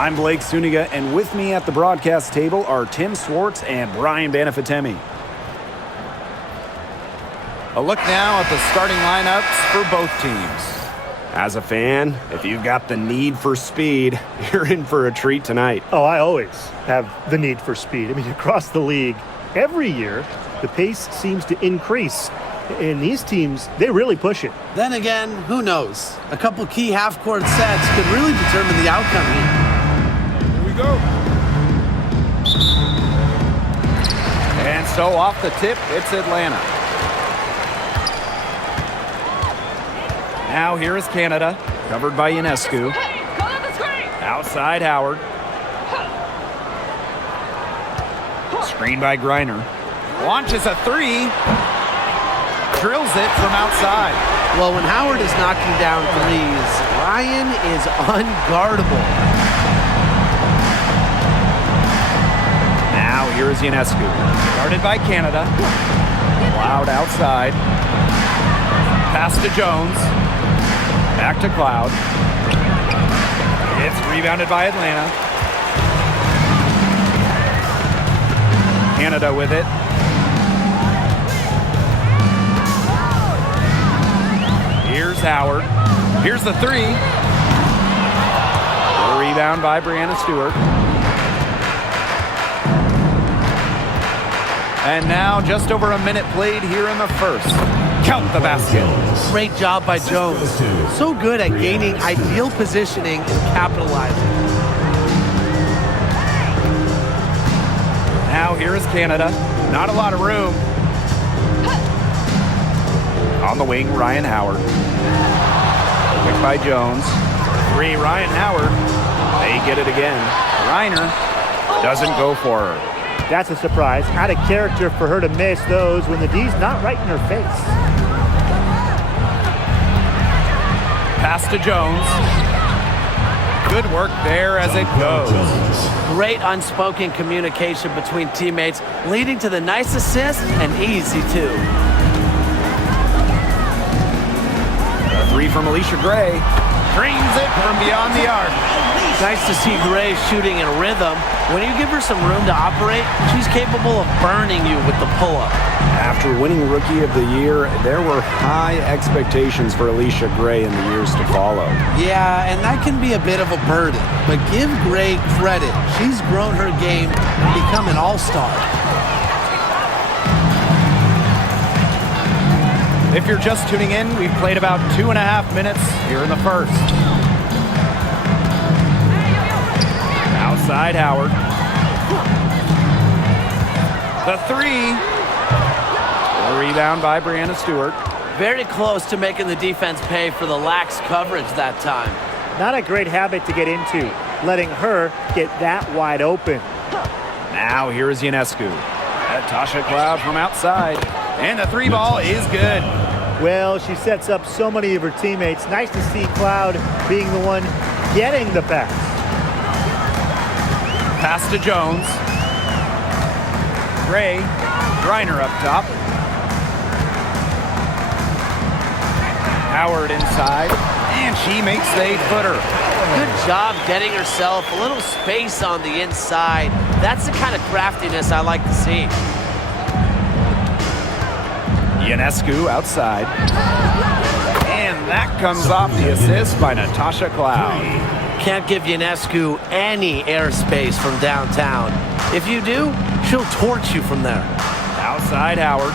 I'm Blake Suniga, and with me at the broadcast table are Tim Swartz and Brian Banafitemi. A look now at the starting lineups for both teams. As a fan, if you've got the need for speed, you're in for a treat tonight. Oh, I always have the need for speed. I mean, across the league, every year, the pace seems to increase. And these teams, they really push it. Then again, who knows? A couple key half-court sets could really determine the outcome here. Here we go. And so off the tip, it's Atlanta. Now here is Canada, covered by Ionescu. Outside Howard. Screened by Griner. Launches a three. Drills it from outside. Well, when Howard is knocking down threes, Ryan is unguardable. Now here is Ionescu. Guarded by Canada. Cloud outside. Pass to Jones. Back to Cloud. It's rebounded by Atlanta. Canada with it. Here's Howard. Here's the three. A rebound by Breanna Stewart. And now just over a minute played here in the first. Count the basket. Great job by Jones. So good at gaining ideal positioning and capitalizing. Now here is Canada. Not a lot of room. On the wing, Ryan Howard. Quick by Jones. Three, Ryan Howard. They get it again. Reiner doesn't go for her. That's a surprise. Out of character for her to miss those when the D's not right in her face. Pass to Jones. Good work there as it goes. Great unspoken communication between teammates, leading to the nice assist and easy two. A three from Alicia Gray. Drains it from beyond the arc. Nice to see Gray shooting in rhythm. When you give her some room to operate, she's capable of burning you with the pull-up. After winning Rookie of the Year, there were high expectations for Alicia Gray in the years to follow. Yeah, and that can be a bit of a burden. But give Gray credit. She's grown her game and become an all-star. If you're just tuning in, we've played about 2.5 minutes here in the first. Outside Howard. The three. A rebound by Breanna Stewart. Very close to making the defense pay for the lax coverage that time. Not a great habit to get into, letting her get that wide open. Now here is Ionescu. Tasha Cloud from outside. And the three ball is good. Well, she sets up so many of her teammates. Nice to see Cloud being the one getting the pass. Pass to Jones. Gray. Griner up top. Howard inside. And she makes the 8-footer. Good job getting herself a little space on the inside. That's the kind of craftiness I like to see. Ionescu outside. And that comes off the assist by Natasha Cloud. Can't give Ionescu any airspace from downtown. If you do, she'll torch you from there. Outside Howard.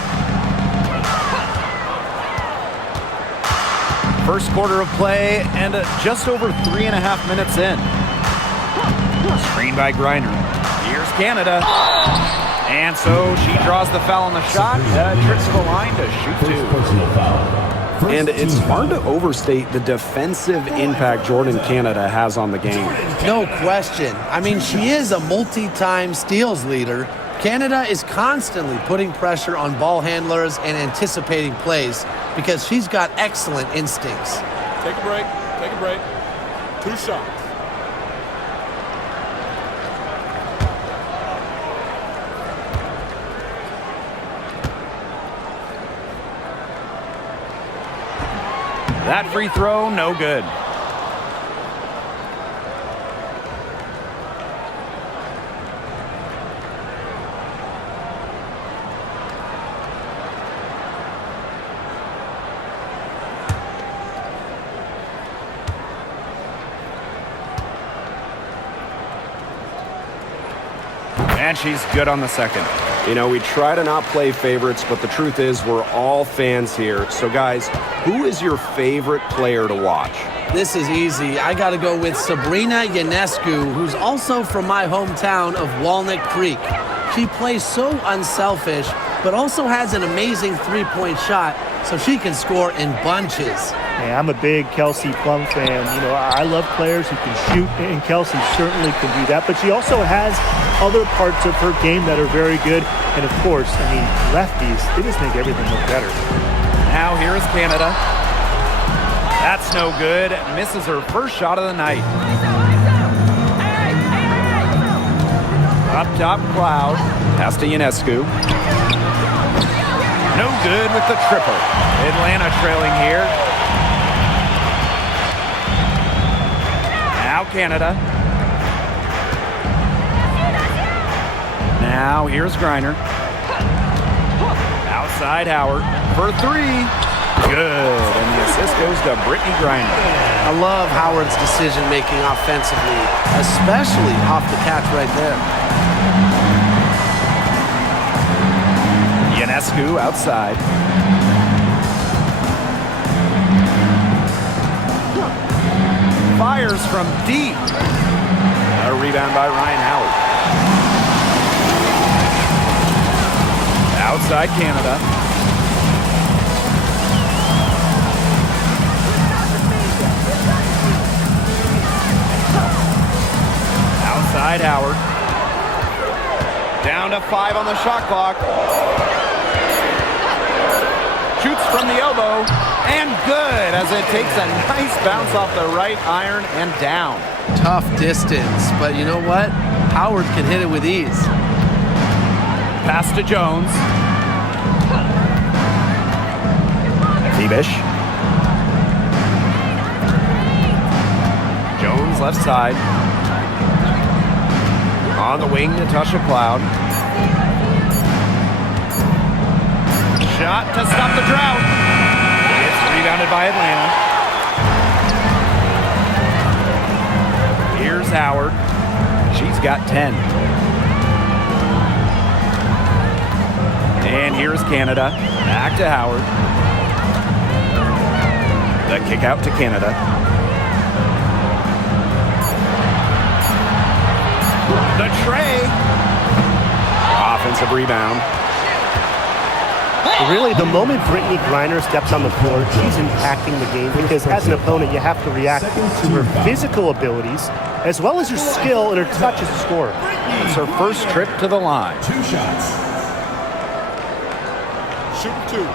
First quarter of play and just over 3.5 minutes in. Screened by Griner. Here's Canada. And so she draws the foul on the shot. Trips to the line to shoot two. And it's hard to overstate the defensive impact Jordan Canada has on the game. No question. I mean, she is a multi-time steals leader. Canada is constantly putting pressure on ball handlers and anticipating plays because she's got excellent instincts. Take a break. Take a break. 2 shots. That free throw, no good. And she's good on the second. You know, we try to not play favorites, but the truth is we're all fans here. So, guys, who is your favorite player to watch? This is easy. I got to go with Sabrina Ionescu, who's also from my hometown of Walnut Creek. She plays so unselfish, but also has an amazing three-point shot, so she can score in bunches. Hey, I'm a big Kelsey Plum fan. You know, I love players who can shoot, and Kelsey certainly can do that. But she also has other parts of her game that are very good. And, of course, I mean, lefties, they just make everything look better. Now here is Canada. That's no good. Misses her first shot of the night. Up top, Cloud. Pass to Ionescu. No good with the triple. Atlanta trailing here. Now Canada. Now here's Griner. Outside Howard for three. Good. And the assist goes to Brittany Griner. I love Howard's decision-making offensively, especially off the catch right there. Ionescu outside. Fires from deep. A rebound by Ryan Howard. Outside Canada. Outside Howard. Down to 5 on the shot clock. Shoots from the elbow, and good as it takes a nice bounce off the right iron and down. Tough distance, but you know what? Howard can hit it with ease. Pass to Jones. Thiebish. Jones left side. On the wing, Natasha Cloud. Shot to stop the drought. It's rebounded by Atlanta. Here's Howard. She's got 10. And here's Canada. Back to Howard. The kick out to Canada. The tray. Offensive rebound. Really, the moment Brittany Griner steps on the floor, she's impacting the game because as an opponent, you have to react to her physical abilities as well as her skill and her touch as a scorer. It's her first trip to the line. 2 shots. Shoot 2.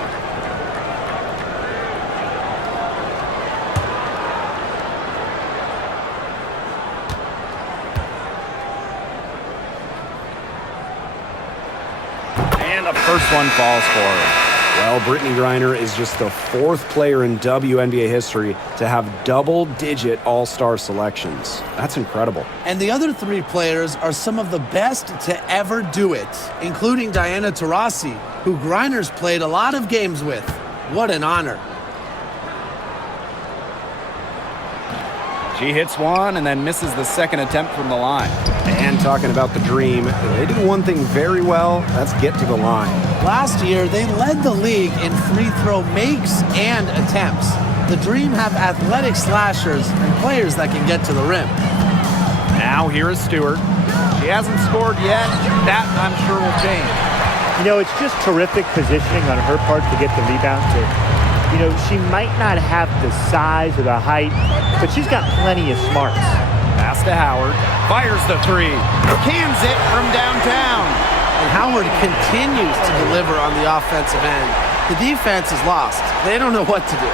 And the first one falls for her. Well, Brittany Griner is just the 4th player in WNBA history to have double-digit all-star selections. That's incredible. And the other 3 players are some of the best to ever do it, including Diana Taurasi, who Griner's played a lot of games with. What an honor. She hits one and then misses the second attempt from the line. And talking about the dream, they do one thing very well. That's get to the line. Last year, they led the league in free throw makes and attempts. The Dream have athletic slashers and players that can get to the rim. Now here is Stewart. She hasn't scored yet. That, I'm sure, will change. You know, it's just terrific positioning on her part to get the rebound. You know, she might not have the size or the height, but she's got plenty of smarts. Pass to Howard. Fires the 3. Cans it from downtown. And Howard continues to deliver on the offensive end. The defense is lost. They don't know what to do.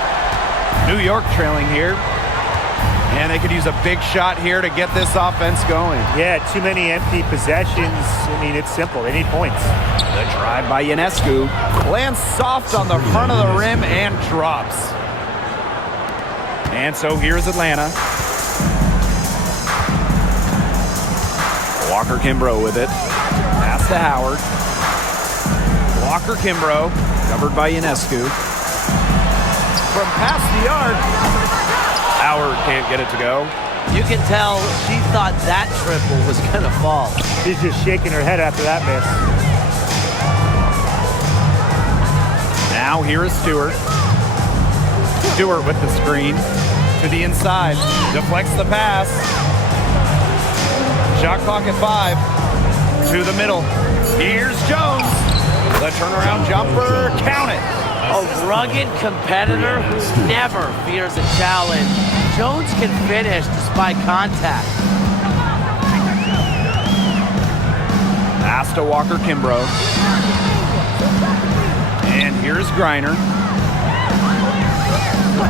New York trailing here. And they could use a big shot here to get this offense going. Yeah, too many empty possessions. I mean, it's simple. They need points. The drive by Ionescu. Lands soft on the front of the rim and drops. And so here's Atlanta. Walker Kimbrough with it. Pass to Howard. Walker Kimbrough, covered by Ionescu. From past the arc. Howard can't get it to go. You can tell she thought that triple was going to fall. She's just shaking her head after that miss. Now here is Stewart. Stewart with the screen to the inside. Deflects the pass. Shot clock at 5. To the middle. Here's Jones. The turnaround jumper. Count it. A rugged competitor who never fears a challenge. Jones can finish despite contact. Pass to Walker Kimbrough. And here's Griner.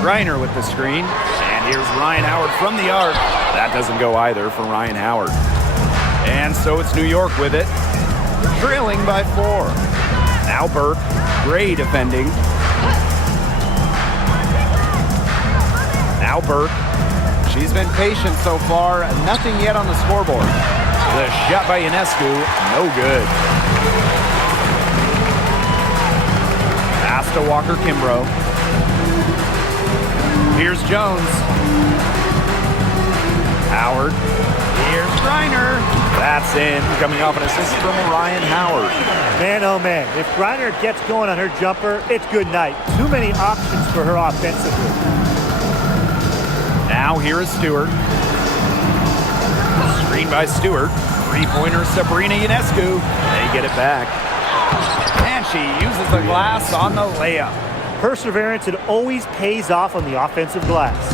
Griner with the screen. And here's Ryan Howard from the arc. That doesn't go either for Ryan Howard. And so it's New York with it. Trailing by 4. Now Burke. Gray defending. Now Burke. She's been patient so far. Nothing yet on the scoreboard. The shot by Ionescu. No good. Pass to Walker Kimbrough. Here's Jones. Howard. Here's Griner. That's in. Coming off an assist from Ryan Howard. Man, oh man, if Griner gets going on her jumper, it's good night. Too many options for her offensively. Now here is Stewart. Screen by Stewart. Three-pointer Sabrina Ionescu. They get it back. And she uses the glass on the layup. Perseverance, it always pays off on the offensive glass.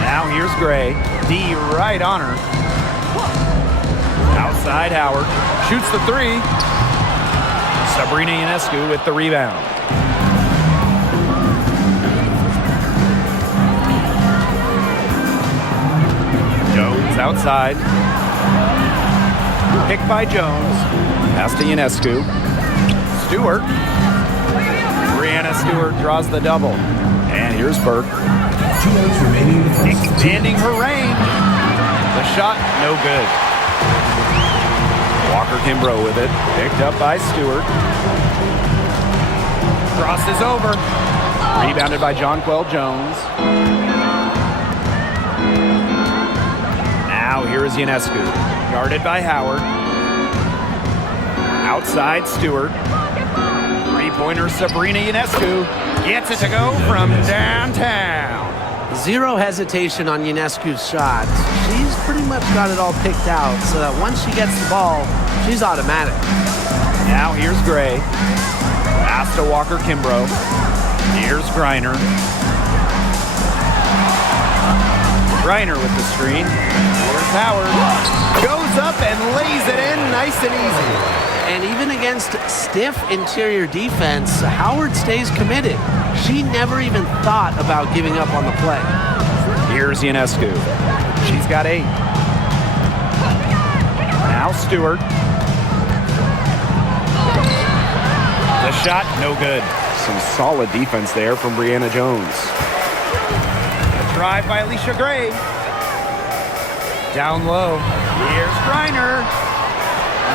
Now here's Gray. D right on her. Outside Howard. Shoots the 3. Sabrina Ionescu with the rebound. Jones outside. Picked by Jones. Pass to Ionescu. Stewart. Brianna Stewart draws the double. And here's Burke. 2 minutes remaining in the first. Expanding her range. The shot, no good. Walker Kimbrough with it. Picked up by Stewart. Crosses over. Rebounded by Jonquel Jones. Now here is Ionescu. Guarded by Howard. Outside Stewart. Three-pointer Sabrina Ionescu. Gets it to go from downtown. Zero hesitation on Ionescu's shots. She's pretty much got it all picked out so that once she gets the ball, she's automatic. Now here's Gray. Pass to Walker Kimbrough. Here's Griner. Griner with the screen. Here's Howard. Goes up and lays it in nice and easy. And even against stiff interior defense, Howard stays committed. She never even thought about giving up on the play. Here's Ionescu. She's got 8. Now Stewart. The shot, no good. Some solid defense there from Brianna Jones. A drive by Alicia Gray. Down low. Here's Griner.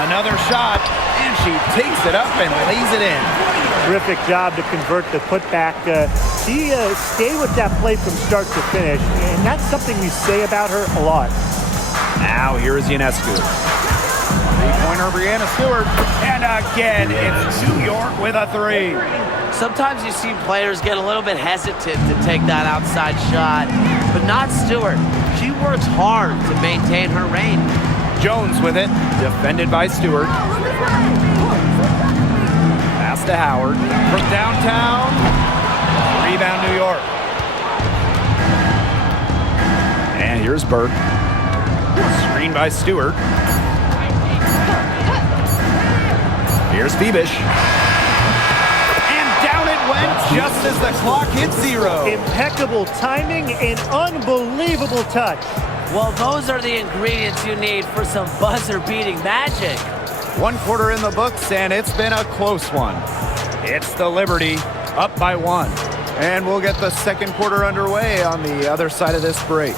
Another shot, and she takes it up and lays it in. Terrific job to convert the putback. She stayed with that play from start to finish, and that's something we say about her a lot. Now here's Ionescu. Three-pointer Brianna Stewart. And again, it's New York with a 3. Sometimes you see players get a little bit hesitant to take that outside shot, but not Stewart. She works hard to maintain her range. Jones with it, defended by Stewart. Pass to Howard from downtown. Rebound New York. And here's Burke. Screen by Stewart. Here's Bebish. And down it went just as the clock hit 0. Impeccable timing and unbelievable touch. Well, those are the ingredients you need for some buzzer-beating magic. 1 quarter in the books, and it's been a close one. It's the Liberty, up by 1. And we'll get the second quarter underway on the other side of this break.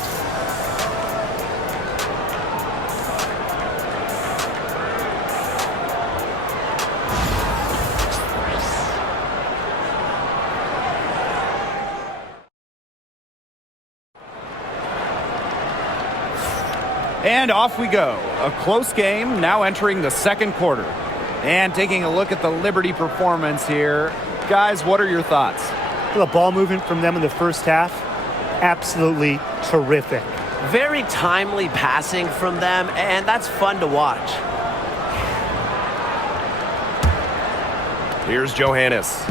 And off we go. A close game now entering the second quarter. And taking a look at the Liberty performance here. Guys, what are your thoughts? The ball movement from them in the first half, absolutely terrific. Very timely passing from them, and that's fun to watch. Here's Johannes.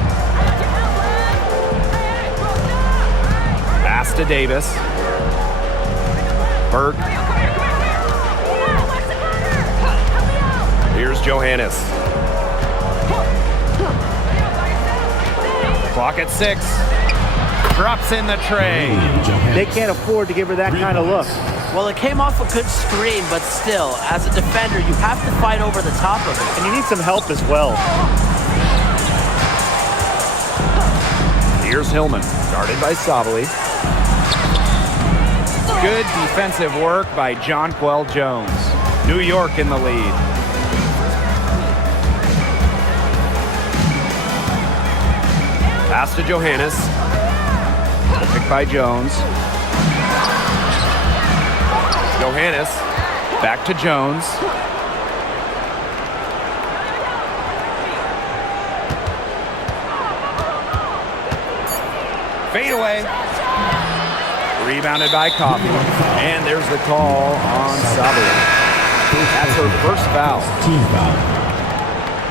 Pass to Davis. Burke. Here's Johannes. Clock at 6. Drops in the tray. They can't afford to give her that kind of look. Well, it came off a good screen, but still, as a defender, you have to fight over the top of it. And you need some help as well. Here's Hillman, guarded by Sabali. Good defensive work by Jonquel Jones. New York in the lead. Pass to Johannes. Picked by Jones. Johannes, back to Jones. Fade away. Rebounded by Coffey. And there's the call on Sabali. That's her first foul. Team foul.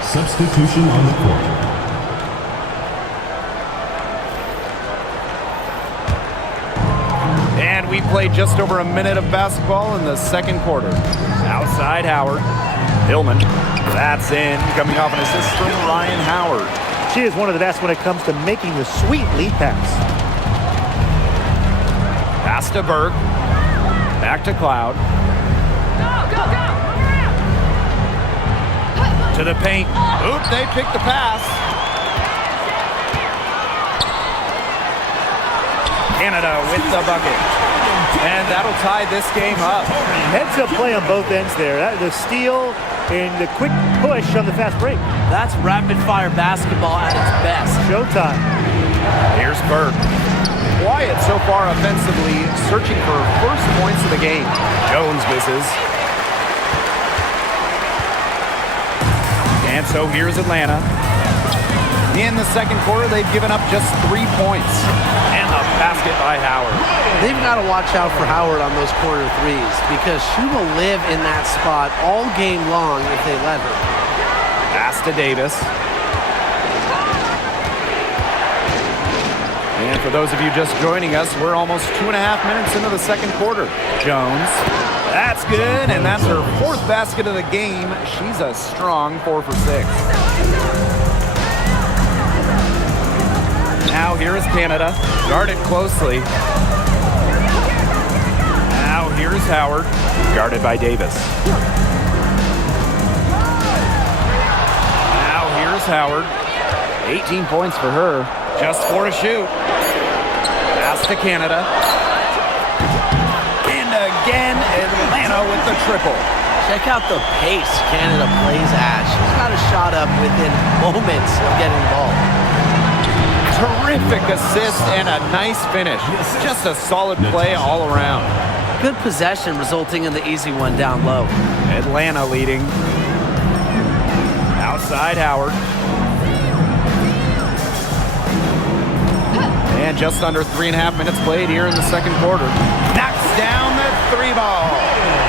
Substitution on the court. And we played just over a minute of basketball in the second quarter. Outside Howard. Hillman. That's in. Coming off an assist from Ryan Howard. She is one of the best when it comes to making the sweet lead pass. Pass to Burke. Back to Cloud. To the paint. Oop, they picked the pass. Canada with the bucket. And that'll tie this game up. Heads-up play on both ends there. The steal and the quick push on the fast break. That's rapid-fire basketball at its best. Showtime. Here's Burke. Quiet so far offensively, searching for first points of the game. Jones misses. And so here's Atlanta. In the second quarter, they've given up just 3 points. And the basket by Howard. They've got to watch out for Howard on those corner threes because she will live in that spot all game long if they let her. Pass to Davis. And for those of you just joining us, we're almost 2.5 minutes into the second quarter. Jones. That's good, and that's her fourth basket of the game. She's a strong 4 for 6. Now here is Canada, guarded closely. Now here's Howard, guarded by Davis. Now here's Howard, 18 points for her, just 4 to shoot. Pass to Canada. And again, Atlanta with the triple. Check out the pace Canada plays at. She's got a shot up within moments of getting the ball. Terrific assist and a nice finish. Just a solid play all around. Good possession resulting in the easy one down low. Atlanta leading. Outside Howard. And just under 3.5 minutes played here in the second quarter. Knocks down the 3 ball.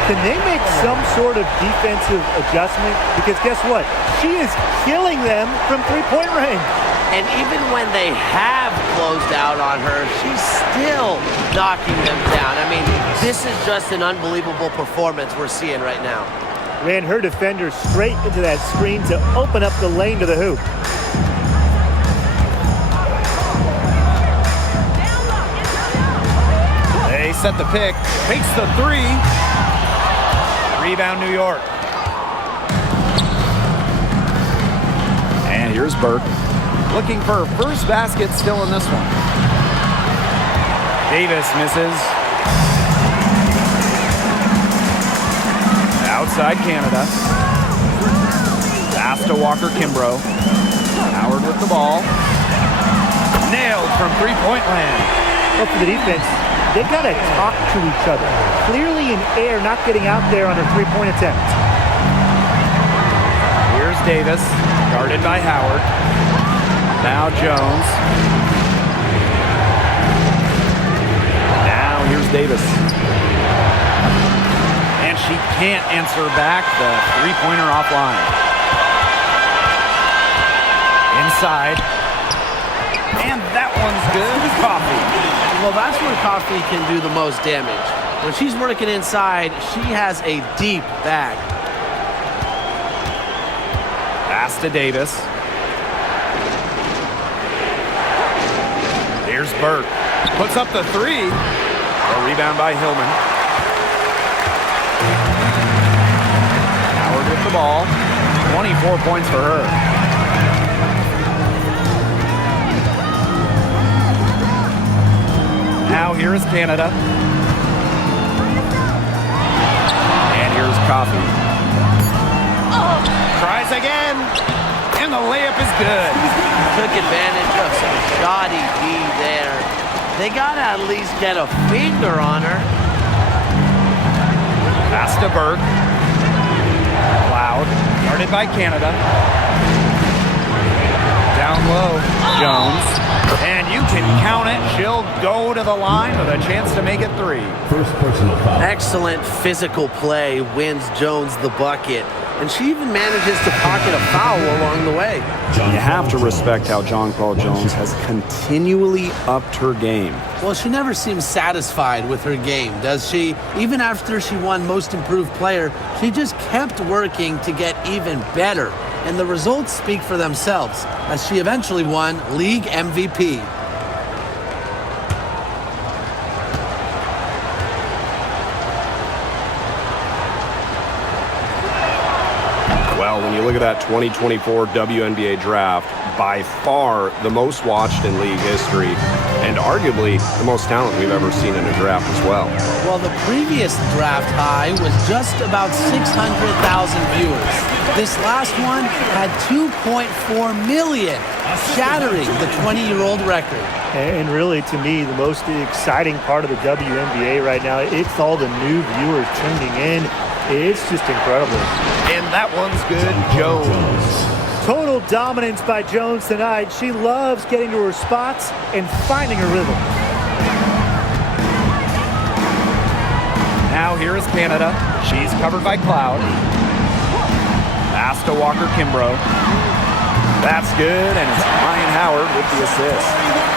Can they make some sort of defensive adjustment? Because guess what? She is killing them from three-point range. And even when they have closed out on her, she's still knocking them down. I mean, this is just an unbelievable performance we're seeing right now. Ran her defender straight into that screen to open up the lane to the hoop. They set the pick, takes the 3. Rebound New York. And here's Burke. Looking for her first basket still in this one. Davis misses. Outside Canada. Pass to Walker Kimbrough. Howard with the ball. Nailed from three-point land. Well, for the defense, They got to talk to each other. Clearly in air, not getting out there on her three-point attempt. Here's Davis, guarded by Howard. Now Jones. Now here's Davis. And she can't answer back the three-pointer offline. Inside. And that one's good. Coffee. Well, that's where Coffee can do the most damage. When she's working inside, she has a deep bag. Pass to Davis. Here's Burke. Puts up the three. A rebound by Hillman. Howard with the ball. 24 points for her. Now here is Canada. And here's Coffee. Tries again. And the layup is good. Took advantage of some shoddy D there. They got to at least get a finger on her. Pass to Burke. Cloud. Guarded by Canada. Down low. Jones. And you can count it. She'll go to the line with a chance to make it three. First personal foul. Excellent physical play wins Jones the bucket. And she even manages to pocket a foul along the way. You have to respect how Jonquel Jones has continually upped her game. Well, she never seems satisfied with her game, does she? Even after she won Most Improved Player, she just kept working to get even better. And the results speak for themselves, as she eventually won League MVP. Well, when you look at that 2024 WNBA draft, by far the most watched in league history, and arguably the most talent we've ever seen in a draft as well. Well, the previous draft high was just about 600,000 viewers. This last one had 2.4 million, shattering the 20-year-old record. And really, to me, the most exciting part of the WNBA right now, it's all the new viewers tuning in. It's just incredible. And that one's good. Jones. Total dominance by Jones tonight. She loves getting to her spots and finding her rhythm. Now here is Canada. She's covered by Cloud. Pass to Walker Kimbrough. That's good, and it's Ryan Howard with the assist.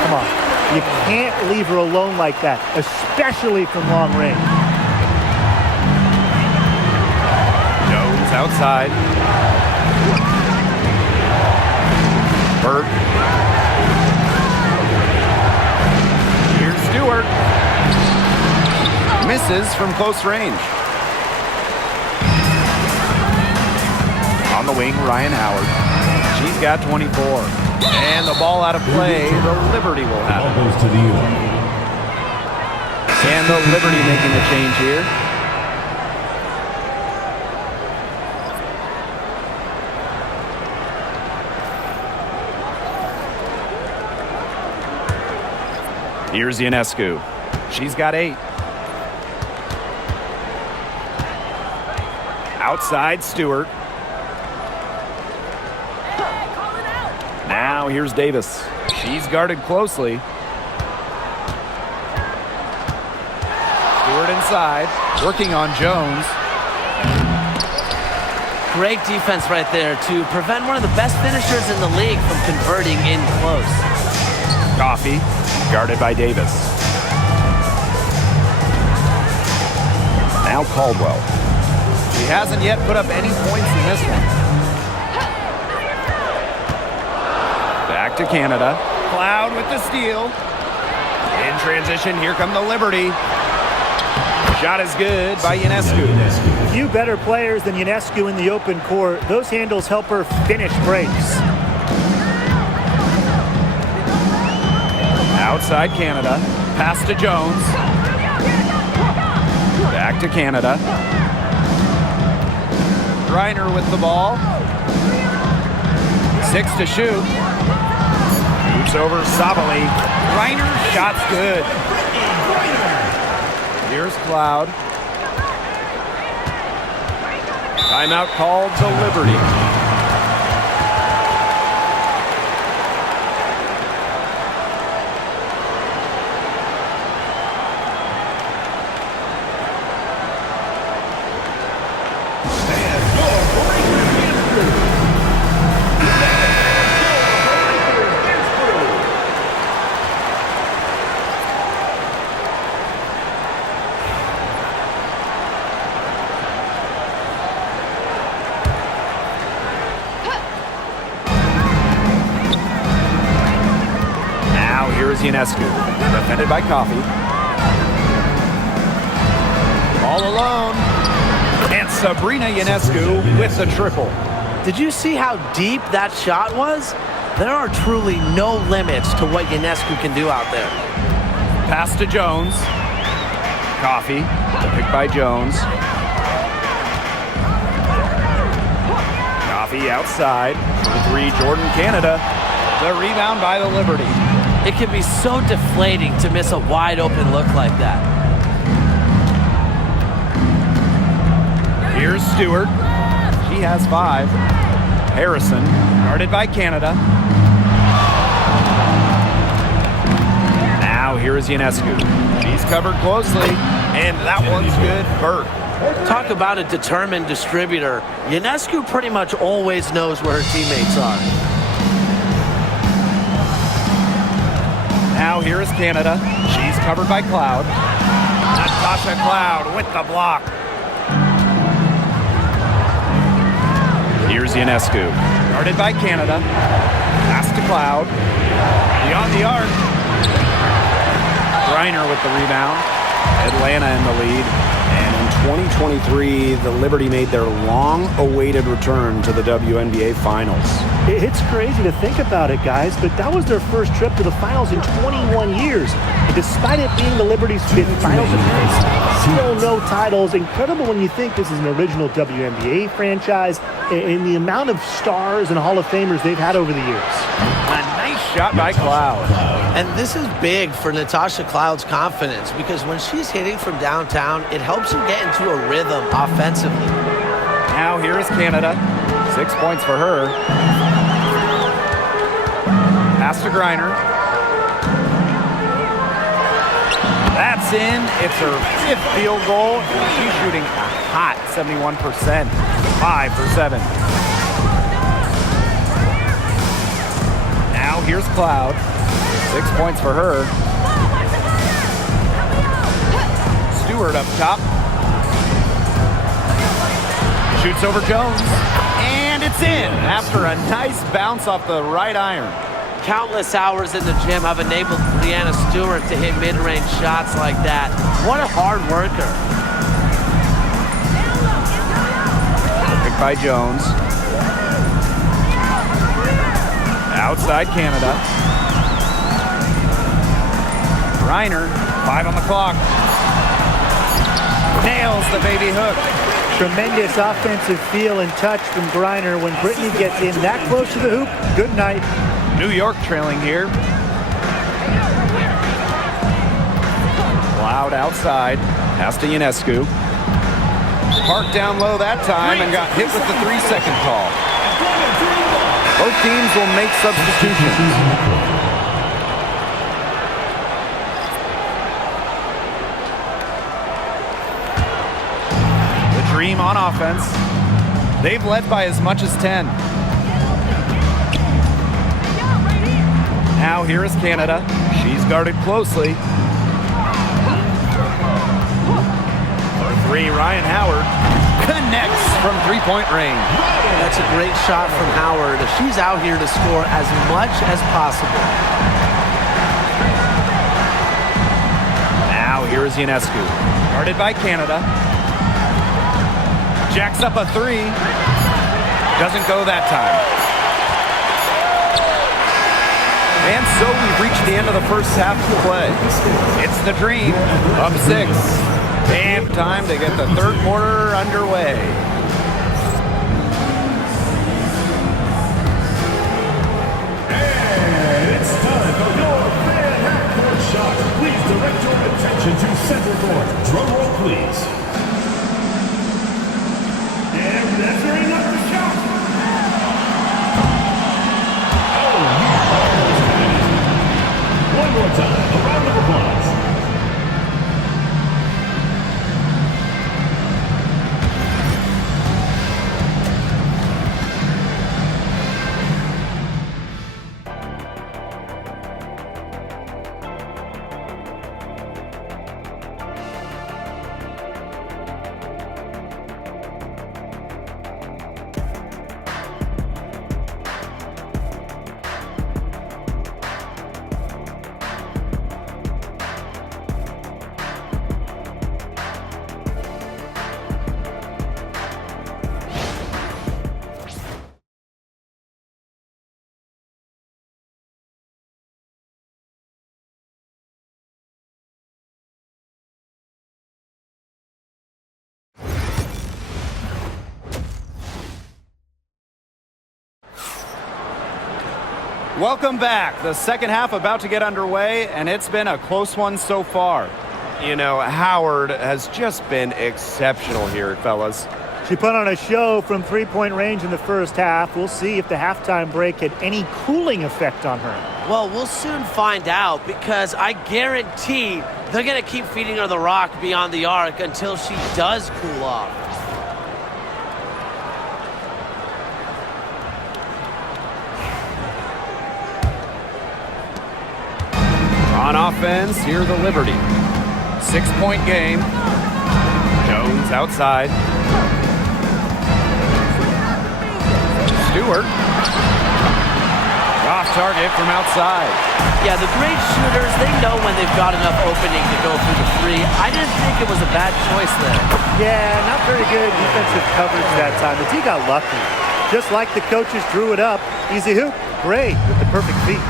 Come on. You can't leave her alone like that, especially from long range. Jones outside. Burke. Here's Stewart. Misses from close range. On the wing, Ryan Howard. She's got 24. And the ball out of play. The Liberty will have it. Ball goes to the unit. And the Liberty making the change here. Here's Ionescu. She's got 8. Outside Stewart. Now here's Davis. She's guarded closely. Stewart inside, working on Jones. Great defense right there to prevent one of the best finishers in the league from converting in close. Coffee, guarded by Davis. Now Caldwell. He hasn't yet put up any points in this one. Back to Canada. Cloud with the steal. In transition, here come the Liberty. Shot is good by Ionescu. Few better players than Ionescu in the open court. Those handles help her finish breaks. Outside Canada. Pass to Jones. Back to Canada. Griner with the ball. 6 to shoot. Shoots over Sabali. Griner's shot's good. Here's Cloud. Timeout called to Liberty. Ionescu, defended by Coffey. All alone. And Sabrina Ionescu with the triple. Did you see how deep that shot was? There are truly no limits to what Ionescu can do out there. Pass to Jones. Coffey, picked by Jones. Coffey outside. For three, Jordan Canada. The rebound by the Liberty. It can be so deflating to miss a wide open look like that. Here's Stewart. She has 5. Harrison, guarded by Canada. Now here is Ionescu. She's covered closely, and that one's good. Burke. Talk about a determined distributor. Ionescu pretty much always knows where her teammates are. Now here is Canada. She's covered by Cloud. Natasha Cloud with the block. Here's Ionescu. Guarded by Canada. Pass to Cloud. Beyond the arc. Griner with the rebound. Atlanta in the lead. And in 2023, the Liberty made their long-awaited return to the WNBA Finals. It's crazy to think about it, guys, but that was their first trip to the finals in 21 years. And despite it being the Liberty's 5th finals appearance, still no titles. Incredible when you think this is an original WNBA franchise and the amount of stars and Hall of Famers they've had over the years. A nice shot by Cloud. And this is big for Natasha Cloud's confidence because when she's hitting from downtown, it helps her get into a rhythm offensively. Now here is Canada. 6 points for her. Pass to Griner. That's in. It's her 5th field goal. She's shooting a hot 71%. 5 for 7. Now here's Cloud. 6 points for her. Stewart up top. Shoots over Jones. And it's in after a nice bounce off the right iron. Countless hours in the gym have enabled Breanna Stewart to hit mid-range shots like that. What a hard worker. Picked by Jones. Outside Canada. Griner, 5 on the clock. Nails the baby hook. Tremendous offensive feel and touch from Griner. When Brittany gets in that close to the hoop, good night. New York trailing here. Cloud outside. Pass to Ionescu. Parked down low that time and got hit with the 3-second call. Both teams will make substitutions. The Dream on offense. They've led by as much as 10. Now here is Canada. She's guarded closely. For 3, Ryan Howard connects from 3-point range. That's a great shot from Howard. She's out here to score as much as possible. Now here is Ionescu. Guarded by Canada. Jacks up a 3. Doesn't go that time. And so we've reached the end of the first half of play. It's the Dream, up 6. And time to get the third quarter underway. And it's time for your fan half-court shot. Please direct your attention to Center court, drum roll please. And measuring up the shot. One more time, a round of applause. Welcome back. The second half about to get underway, and it's been a close one so far. You know, Howard has just been exceptional here, fellas. She put on a show from three-point range in the first half. We'll see if the halftime break had any cooling effect on her. Well, we'll soon find out because I guarantee they're going to keep feeding her the rock beyond the arc until she does cool off. On offense, here the Liberty. 6-point game. Jones outside. Stewart. Off target from outside. Yeah, the great shooters, they know when they've got enough opening to go through the three. I didn't think it was a bad choice there. Yeah, not very good defensive coverage that time. The D got lucky. Just like the coaches drew it up. Easy hoop. Great with the perfect feet.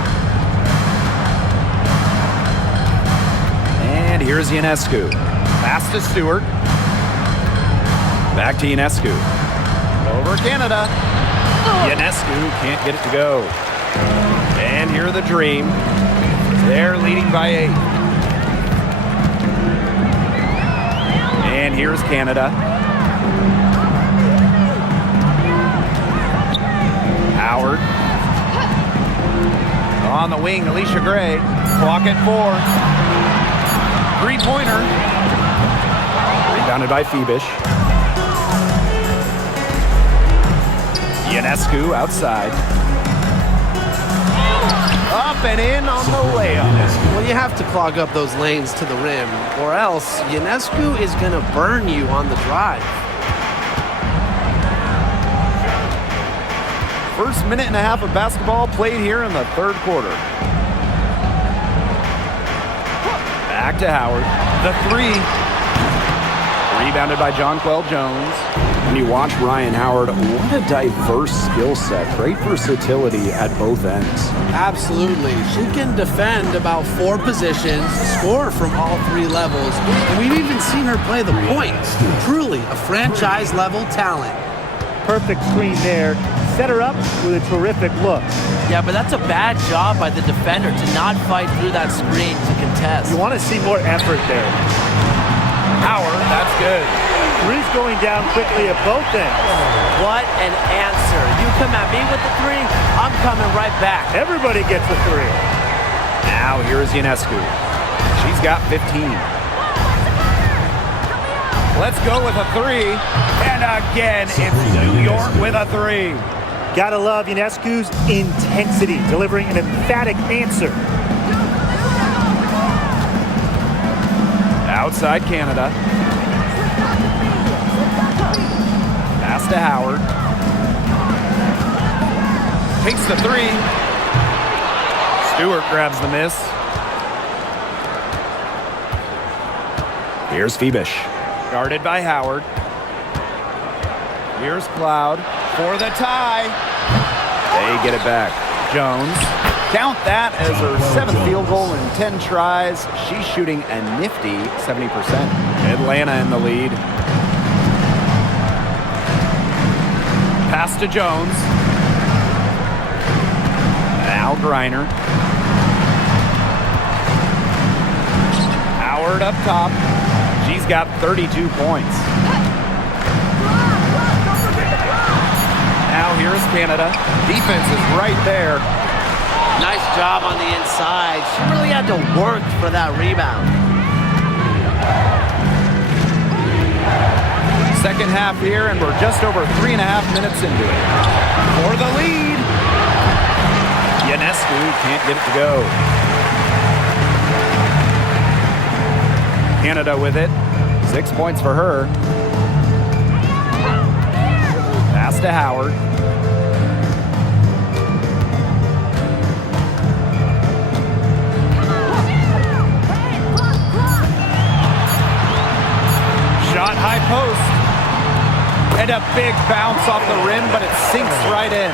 And here's Ionescu. Pass to Stewart. Back to Ionescu. Over Canada. Ionescu can't get it to go. And here the Dream. They're leading by 8. And here's Canada. Howard. On the wing, Alicia Gray. Clock at 4. Three-pointer. Rebounded by Phoebish. Ionescu outside. Up and in on the layup. Well, you have to clog up those lanes to the rim, or else Ionescu is going to burn you on the drive. First minute and a half of basketball played here in the third quarter. Back to Howard. The 3. Rebounded by Jonquel Jones. When you watch Ryan Howard, what a diverse skill set. Great versatility at both ends. Absolutely. She can defend about 4 positions, score from all 3 levels, and we've even seen her play the point. Truly a franchise-level talent. Perfect screen there. Set her up with a terrific look. Yeah, but that's a bad job by the defender to not fight through that screen to contest. You want to see more effort there. Howard, that's good. Three's going down quickly at both ends. What an answer. You come at me with the 3, I'm coming right back. Everybody gets a 3. Now here's Ionescu. She's got 15. Let's go with a 3. And again, it's New York with a 3. Gotta love Ionescu's intensity, delivering an emphatic answer. Outside Canada. Pass to Howard. Takes the 3. Stewart grabs the miss. Here's Phoebish. Guarded by Howard. Here's Cloud for the tie. They get it back. Jones. Count that as her 7th field goal in 10 tries. She's shooting a nifty 70%. Atlanta in the lead. Pass to Jones. Now Griner. Howard up top. She's got 32 points. Now here's Canada. Defense is right there. Nice job on the inside. She really had to work for that rebound. Second half here, and we're just over 3.5 minutes into it. For the lead. Ionescu can't get it to go. Canada with it. 6 points for her. Pass to Howard. Shot high post. And a big bounce off the rim, but it sinks right in.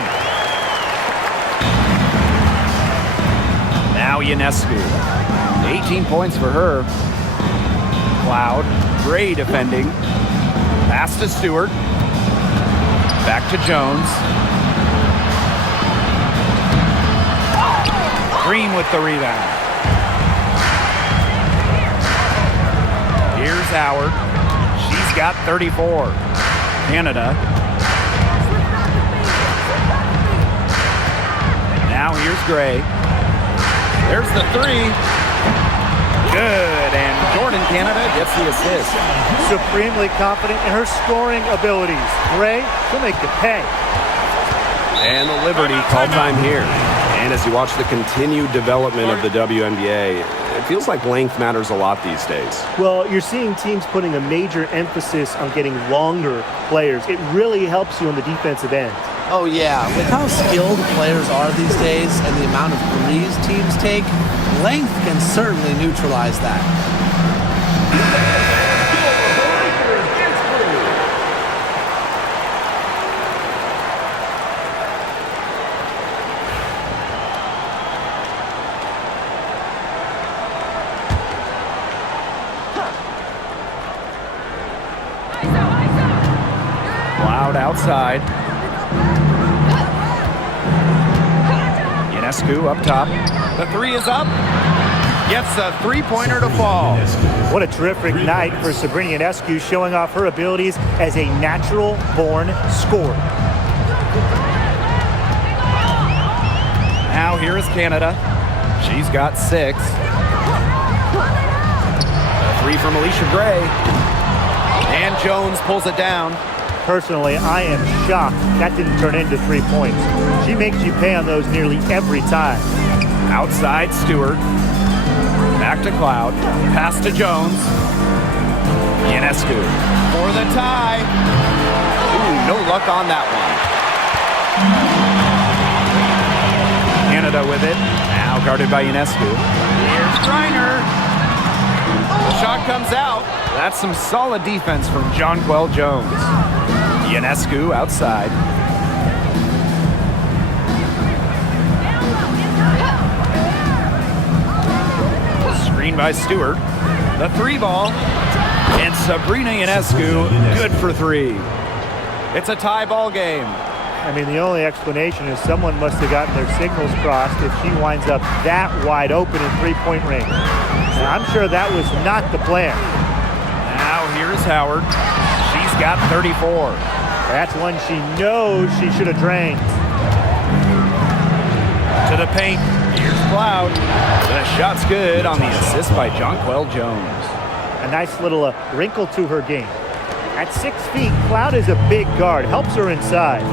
Now Ionescu. 18 points for her. Cloud. Gray defending. Pass to Stewart. Back to Jones. Green with the rebound. Here's Howard. She's got 34. Canada. Now here's Gray. There's the three. Good, and Jordan Canada gets the assist. Supremely confident in her scoring abilities. Gray, she'll make you pay. And the Liberty call time here. And as you watch the continued development of the WNBA, it feels like length matters a lot these days. Well, you're seeing teams putting a major emphasis on getting longer players. It really helps you on the defensive end. Oh, yeah. With how skilled players are these days and the amount of threes teams take, length can certainly neutralize that. Cloud outside. Ionescu up top. The three is up. Gets a three-pointer to fall. What a terrific night for Sabrina Ionescu, showing off her abilities as a natural-born scorer. Now here is Canada. She's got 6. A three from Alicia Gray. And Jones pulls it down. Personally, I am shocked that didn't turn into 3 points. She makes you pay on those nearly every time. Outside Stewart. Back to Cloud. Pass to Jones. Ionescu for the tie. Ooh, no luck on that one. Canada with it. Now guarded by Ionescu. Here's Griner. The shot comes out. That's some solid defense from Jonquel Jones. Ionescu outside. Screen by Stewart. The three ball. And Sabrina Ionescu, good for 3. It's a tie ball game. I mean, the only explanation is someone must have gotten their signals crossed if she winds up that wide open in three-point range. And I'm sure that was not the plan. Now here's Howard. She's got 34. That's one she knows she should have drained. To the paint. Here's Cloud. The shot's good on the assist by Jonquel Jones. A nice little wrinkle to her game. At 6 feet, Cloud is a big guard. Helps her inside.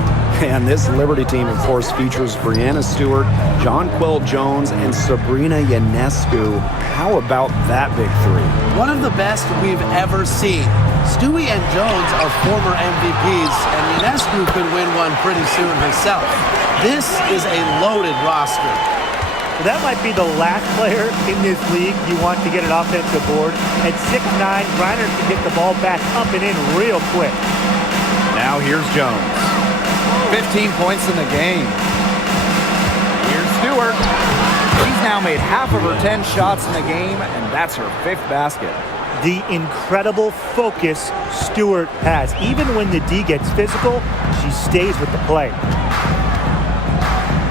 And this Liberty team, of course, features Breanna Stewart, Jonquel Jones, and Sabrina Ionescu. How about that big 3? One of the best we've ever seen. Stewie and Jones are former MVPs, and Ionescu could win one pretty soon herself. This is a loaded roster. Well, that might be the last player in this league you want to get an offensive board. At 6'9", Griner can get the ball back up and in real quick. Now here's Jones. 15 points in the game. Here's Stewart. She's now made half of her 10 shots in the game, and that's her 5th basket. The incredible focus Stewart has. Even when the D gets physical, she stays with the play.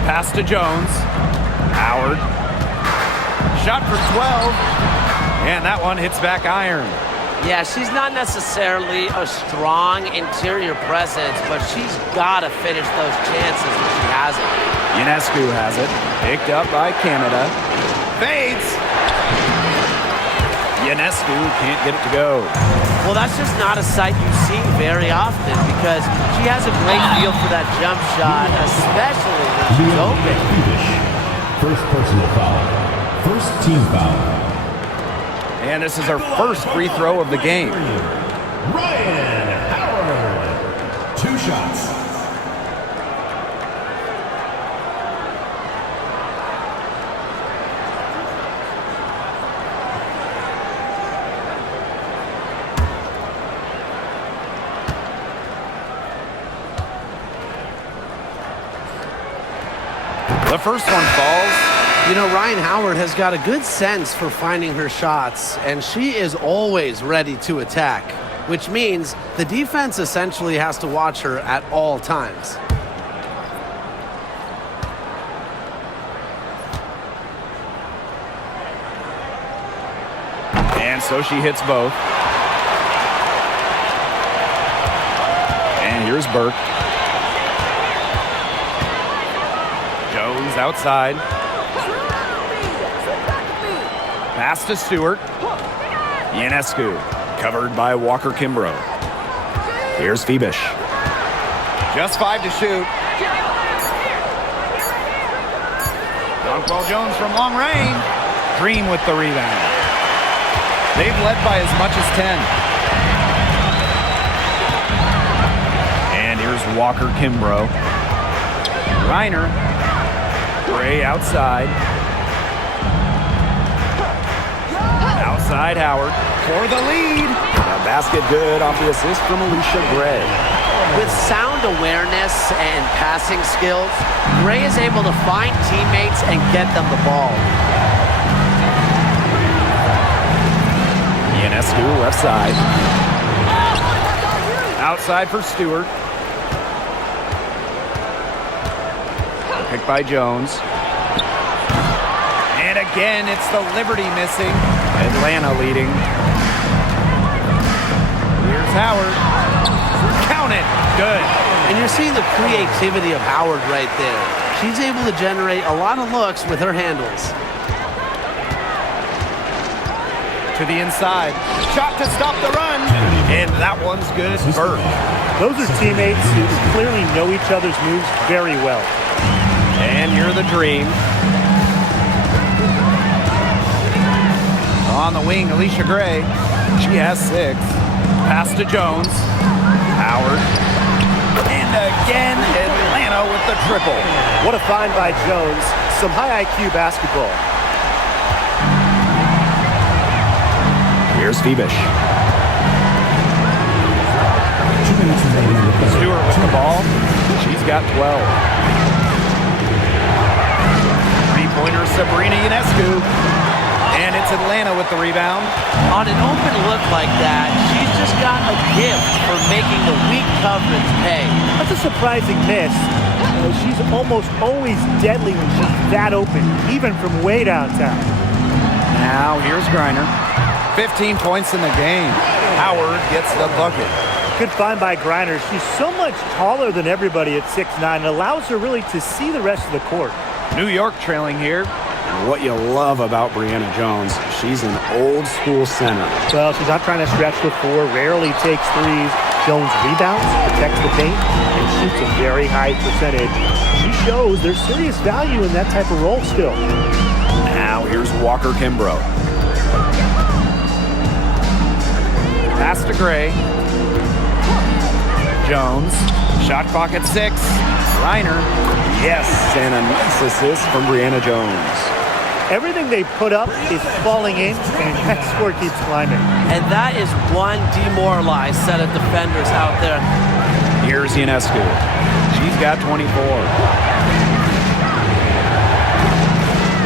Pass to Jones. Howard. Shot for 12. And that one hits back iron. Yeah, she's not necessarily a strong interior presence, but she's got to finish those chances when she has it. Ionescu has it. Picked up by Canada. Fades. Ionescu can't get it to go. Well, that's just not a sight you see very often because she has a great feel for that jump shot, especially when she's open. First personal foul. First team foul. And this is her first free throw of the game. Ryan Howard. 2 shots. The first one falls. You know, Ryan Howard has got a good sense for finding her shots, and she is always ready to attack, which means the defense essentially has to watch her at all times. And so she hits both. And here's Burke. Jones outside. Pass to Stewart. Ionescu, covered by Walker Kimbrough. Here's Phoebish. Just 5 to shoot. Donquel Jones from long range. Green with the rebound. They've led by as much as 10. And here's Walker Kimbrough. Reiner. Gray outside. Outside Howard for the lead. A basket good off the assist from Alicia Gray. With sound awareness and passing skills, Gray is able to find teammates and get them the ball. Ionescu left side. Outside for Stewart. Picked by Jones. And again, it's the Liberty missing. Atlanta leading. Here's Howard. Count it. Good. And you're seeing the creativity of Howard right there. She's able to generate a lot of looks with her handles. To the inside. Shot to stop the run. And that one's good. Burke. Those are teammates who clearly know each other's moves very well. And you're the Dream. On the wing, Alicia Gray. She has 6. Pass to Jones. Howard. And again, Atlanta with the triple. What a find by Jones. Some high IQ basketball. Here's Phoebish. Stewart with the ball. She's got 12. Three-pointer, Sabrina Ionescu. And it's Atlanta with the rebound. On an open look like that, she's just got a gift for making the weak coverage pay. That's a surprising miss. She's almost always deadly when she's that open, even from way downtown. Now here's Griner. 15 points in the game. Howard gets the bucket. Good find by Griner. She's so much taller than everybody at 6'9". It allows her really to see the rest of the court. New York trailing here. What you love about Brianna Jones, she's an old school center. Well, she's not trying to stretch the floor, rarely takes threes. Jones rebounds, protects the paint, and shoots a very high percentage. She shows there's serious value in that type of role still. Now here's Walker Kimbrough. Pass to Gray. Jones. Shot clock at 6. Reiner. Yes, and a nice assist from Brianna Jones. Everything they put up is falling in, and that score keeps climbing. And that is one demoralized set of defenders out there. Here's Ionescu. She's got 24.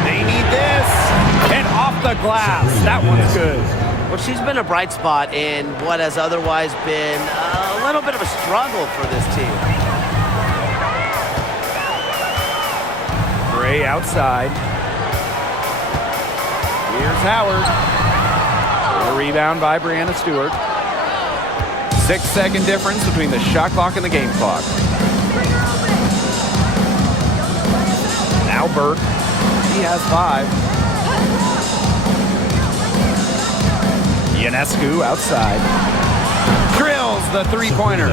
They need this. And off the glass. That one's good. Well, she's been a bright spot in what has otherwise been a little bit of a struggle for this team. Gray outside. Here's Howard. A rebound by Brianna Stewart. 6-second difference between the shot clock and the game clock. Now Burke. He has 5. Ionescu outside. Drills the three-pointer.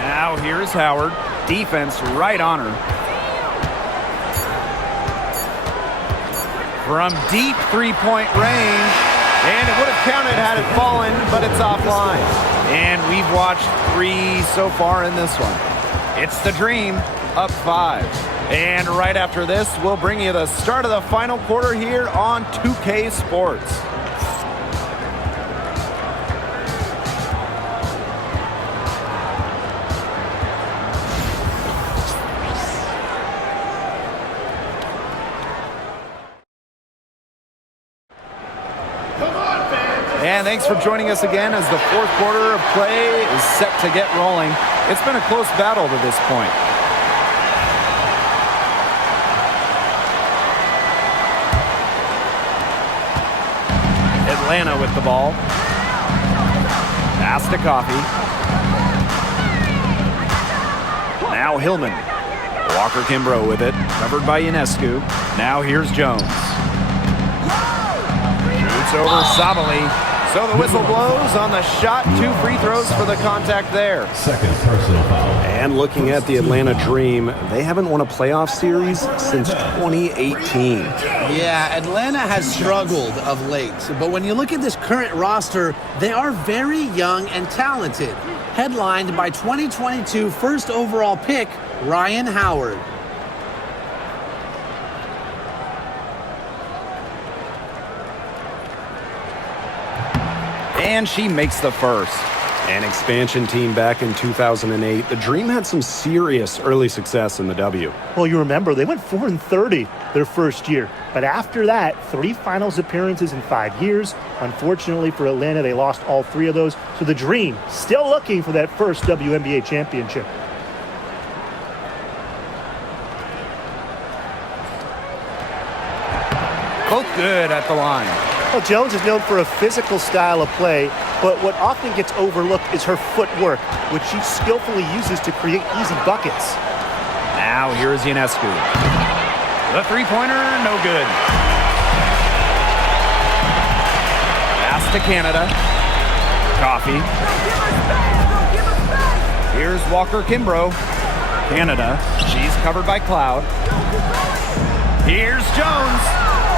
Now here's Howard. Defense right on her. From deep three-point range. And it would have counted had it fallen, but it's offline. And we've watched 3 so far in this one. It's the Dream, up 5. And right after this, we'll bring you the start of the final quarter here on 2K Sports. And thanks for joining us again as the fourth quarter of play is set to get rolling. It's been a close battle to this point. Atlanta with the ball. Pass to Coffey. Now Hillman. Walker Kimbrough with it. Covered by Ionescu. Now here's Jones. Shoots over Sabali. So the whistle blows on the shot. 2 free throws for the contact there. Second personal foul. And looking at the Atlanta Dream, they haven't won a playoff series since 2018. Yeah, Atlanta has struggled of late. But when you look at this current roster, they are very young and talented. Headlined by 2022 first overall pick, Ryan Howard. And she makes the first. An expansion team back in 2008. The Dream had some serious early success in the W. Well, you remember, they went 4-30 their first year. But after that, 3 finals appearances in 5 years. Unfortunately for Atlanta, they lost all 3 of those. So the Dream still looking for that first WNBA championship. Both good at the line. Well, Jones is known for a physical style of play, but what often gets overlooked is her footwork, which she skillfully uses to create easy buckets. Now here's Ionescu. The three-pointer, no good. Pass to Canada. Coffey. Here's Walker Kimbrough. Canada. She's covered by Cloud. Here's Jones.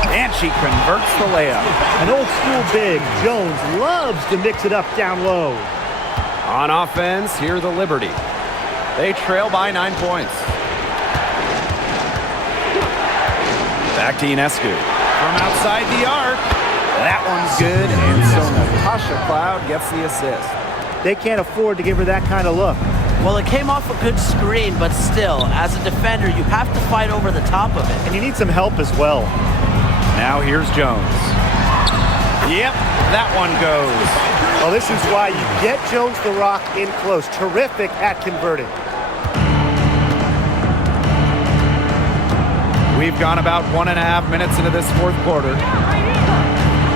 And she converts the layup. An old school big. Jones loves to mix it up down low. On offense, here the Liberty. They trail by 9 points. Back to Ionescu. From outside the arc. That one's good. And so Natasha Cloud gets the assist. They can't afford to give her that kind of look. Well, it came off a good screen, but still, as a defender, you have to fight over the top of it. And you need some help as well. Now here's Jones. Yep, that one goes. Well, this is why you get Jones the Rock in close. Terrific at converting. We've gone about 1.5 minutes into this fourth quarter.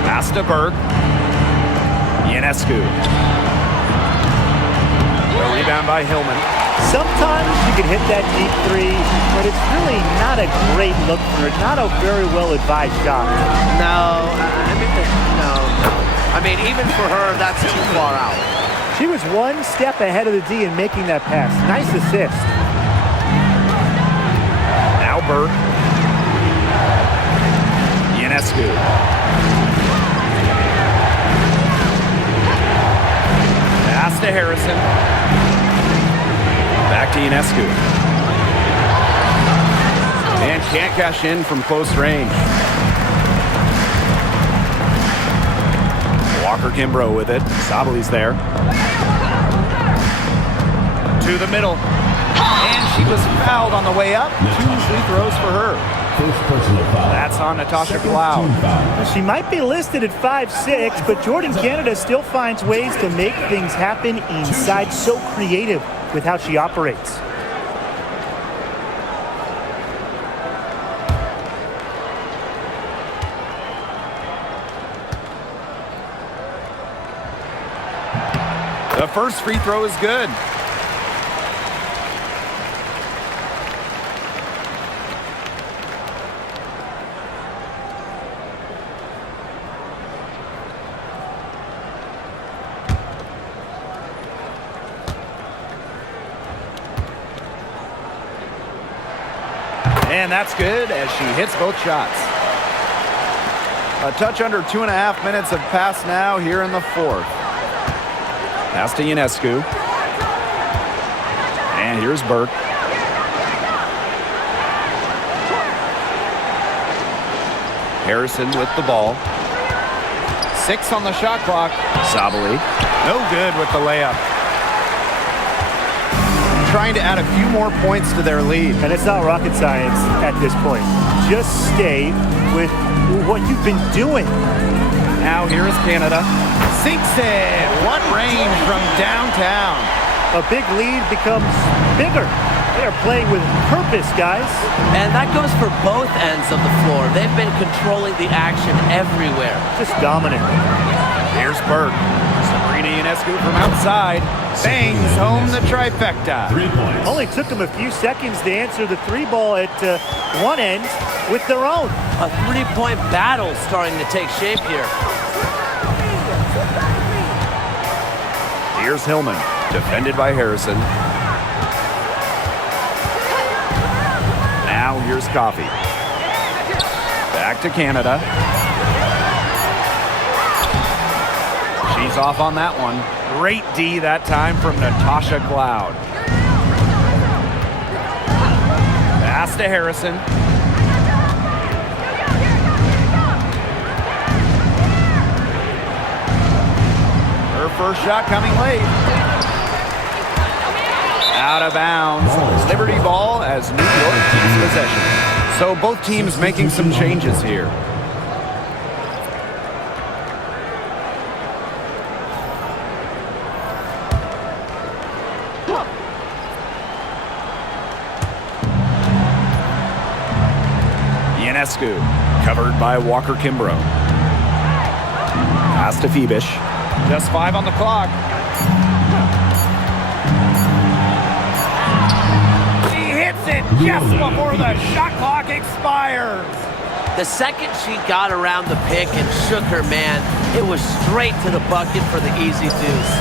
Pass to Burke. Ionescu. The rebound by Hillman. Sometimes you can hit that deep 3, but it's really not a great look for it. Not a very well-advised shot. No. I mean, even for her, that's too far out. She was 1 step ahead of the D in making that pass. Nice assist. Now Burke. Ionescu. Pass to Harrison. Back to Ionescu. And can't cash in from close range. Walker Kimbrough with it. Sabali's there. To the middle. And she was fouled on the way up. 2 free throws for her. First personal foul. That's on Natasha Cloud. She might be listed at 5'6", but Jordan Canada still finds ways to make things happen inside. So creative with how she operates. The first free throw is good. And that's good as she hits both shots. A touch under 2.5 minutes have passed now here in the fourth. Pass to Ionescu. And here's Burke. Harrison with the ball. 6 on the shot clock. Sabali. No good with the layup. Trying to add a few more points to their lead. And it's not rocket science at this point. Just stay with what you've been doing. Now here is Canada. Sinks it. What range from downtown. A big lead becomes bigger. They are playing with purpose, guys. And that goes for both ends of the floor. They've been controlling the action everywhere. Just dominant. Here's Burke. Sabrina Ionescu from outside. Bangs home the trifecta. 3 points. Only took them a few seconds to answer the three ball at one end with their own. A three-point battle starting to take shape here. Here's Hillman. Defended by Harrison. Now here's Coffey. Back to Canada. She's off on that one. Great D that time from Natasha Cloud. Pass to Harrison. Her first shot coming late. Out of bounds. Liberty ball as New York keeps possession. So both teams making some changes here. Ionescu, covered by Walker Kimbrough. Pass to Phoebish. Just 5 on the clock. She hits it just before the shot clock expires. The second she got around the pick and shook her man, it was straight to the bucket for the easy deuce.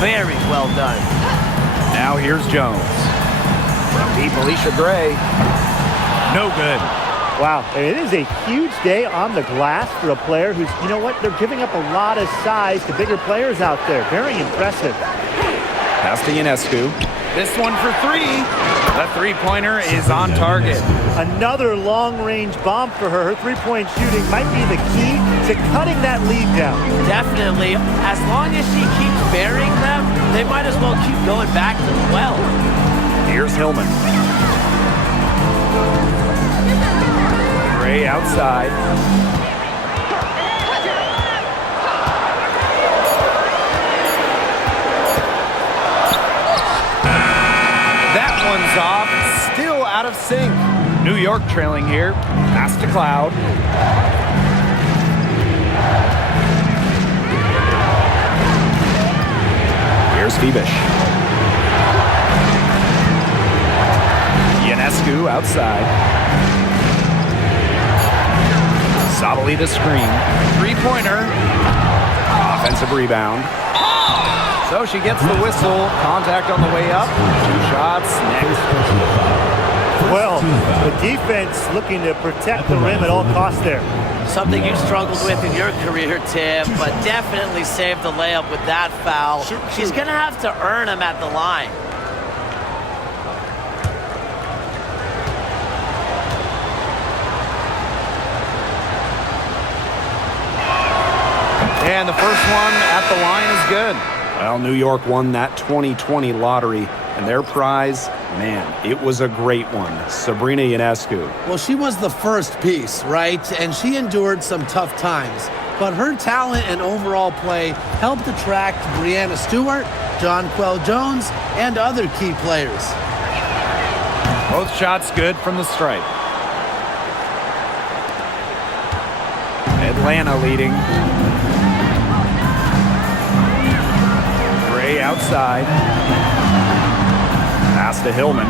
Very well done. Now here's Jones. From deep, Alicia Gray. No good. Wow, it is a huge day on the glass for a player who's, you know what, they're giving up a lot of size to bigger players out there. Very impressive. Pass to Ionescu. This one for 3. The three-pointer is on target. Another long-range bomb for her. Her three-point shooting might be the key to cutting that lead down. Definitely. As long as she keeps burying them, they might as well keep going back to the well. Here's Hillman. Gray outside. That one's off. Still out of sync. New York trailing here. Pass to Cloud. Here's Phoebish. Ionescu outside. Sabali the screen. Three-pointer. Offensive rebound. So she gets the whistle. Contact on the way up. 2 shots next. Well, the defense looking to protect the rim at all costs there. Something you struggled with in your career, Tim, but definitely saved the layup with that foul. She's going to have to earn him at the line. And the first one at the line is good. Well, New York won that 2020 lottery, and their prize, man, it was a great one. Sabrina Ionescu. Well, she was the first piece, right? And she endured some tough times. But her talent and overall play helped attract Brianna Stewart, Jonquel Jones, and other key players. Both shots good from the stripe. Atlanta leading. Gray outside. Pass to Hillman.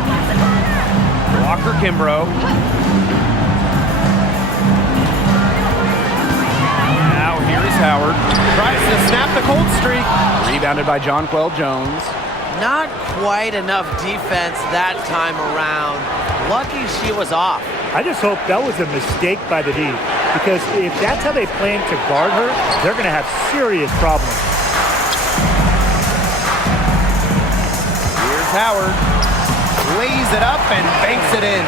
Walker Kimbrough. Now here's Howard. Tries to snap the cold streak. Rebounded by Jonquel Jones. Not quite enough defense that time around. Lucky she was off. I just hope that was a mistake by the Heat, because if that's how they plan to guard her, they're going to have serious problems. Here's Howard. Lays it up and banks it in.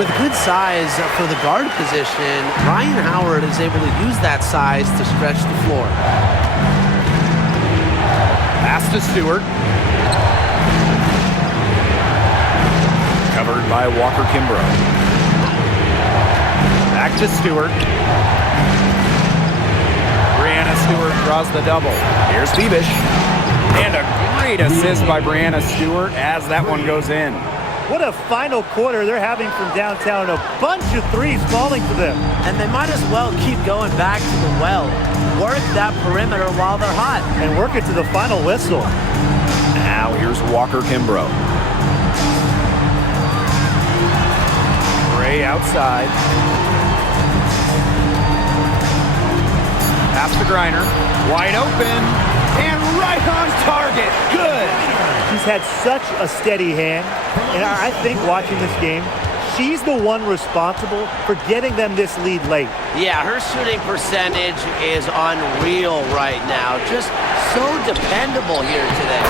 With good size for the guard position, Ryan Howard is able to use that size to stretch the floor. Pass to Stewart. Covered by Walker Kimbrough. Back to Stewart. Brianna Stewart draws the double. Here's Bebish. And a great assist by Brianna Stewart as that one goes in. What a final quarter they're having from downtown. A bunch of threes falling for them. And they might as well keep going back to the well. Work that perimeter while they're hot. And work it to the final whistle. Now here's Walker Kimbrough. Gray outside. Pass to Griner. Wide open. And right on target. Good. She's had such a steady hand. And I think watching this game, she's the one responsible for getting them this lead late. Yeah, her shooting percentage is unreal right now. Just so dependable here today.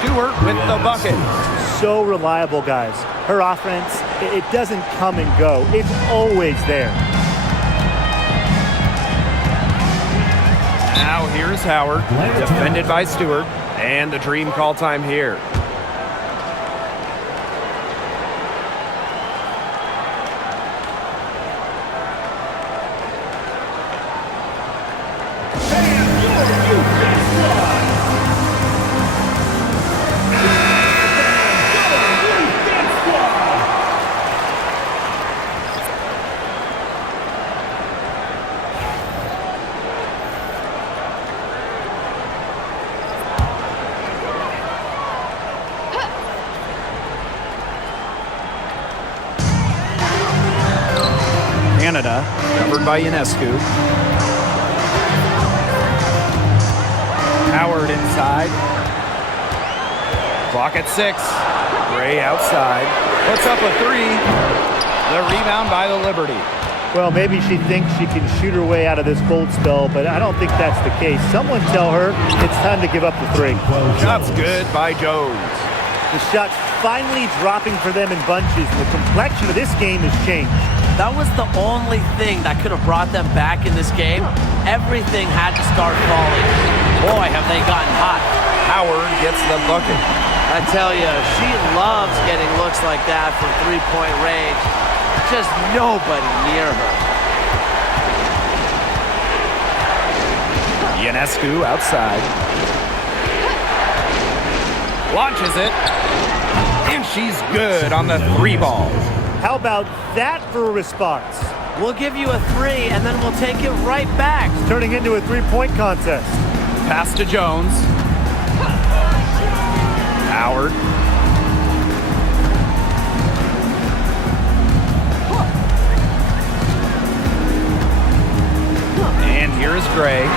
Stewart with the bucket. So reliable, guys. Her offense, it doesn't come and go. It's always there. Now here's Howard, defended by Stewart, and the dream call time here. Canada, covered by Ionescu. Howard inside. Clock at 6. Gray outside. Puts up a 3. The rebound by the Liberty. Well, maybe she thinks she can shoot her way out of this cold spell, but I don't think that's the case. Someone tell her it's time to give up the 3. Shot's good by Jones. The shot's finally dropping for them in bunches. The complexion of this game has changed. That was the only thing that could have brought them back in this game. Everything had to start falling. Boy, have they gotten hot. Howard gets the bucket. I tell you, she loves getting looks like that from three-point range. Just nobody near her. Ionescu outside. Launches it. And she's good on the 3 ball. How about that for a response? We'll give you a 3, and then we'll take it right back. It's turning into a 3-point contest. Pass to Jones. Howard. And here's Gray.